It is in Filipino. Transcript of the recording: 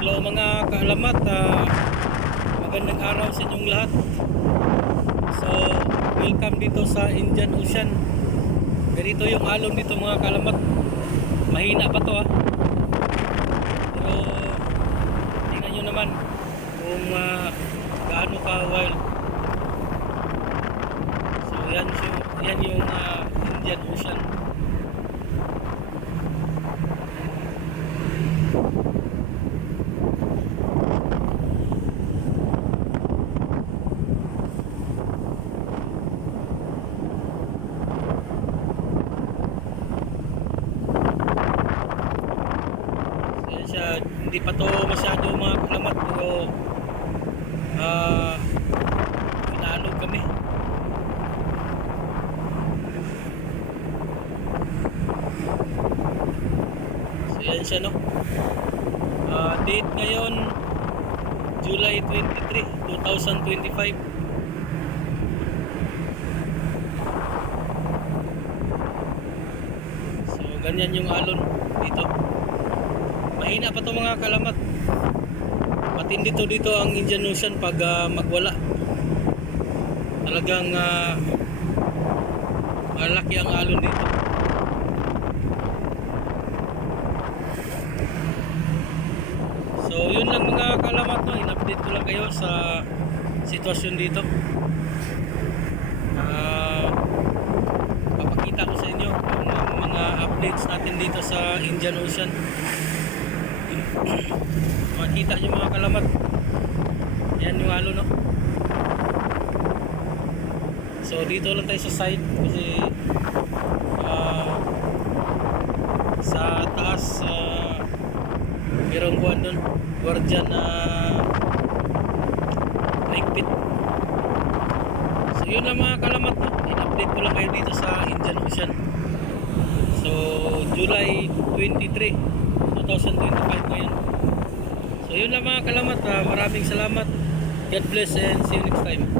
Hello mga kaalamat, magandang araw sa inyong lahat. So, welcome dito sa Indian Ocean. Ganito yung alon dito mga kaalamat. Mahina pa to pero tingnan nyo naman kung gaano ka wild. So yan yung Indian Ocean. Hindi pa to masyado mga kalamat pero inaalog kami. So yan siya, no. Date ngayon July 23, 2025. So ganyan yung alon dito. Mahina pa to mga kalamat. Matindi to dito ang Indian Ocean pag magwala. Talagang malaki ang alon dito. So yun lang mga kalamat, no? In-update ko lang kayo sa sitwasyon dito. Papakita ko sa inyo ang mga updates natin dito sa Indian Ocean. Makita nyo mga kalamat, yan yung halo, no. So dito lang tayo sa side kasi sa taas mayroong buwan dun, guardian na higpit. So yun lang mga kalamat, no? In-update ko lang kayo dito sa Indian Ocean. So July 23, 2025 ngayon. So yun lang mga kalamat, maraming salamat. God bless and see you next time.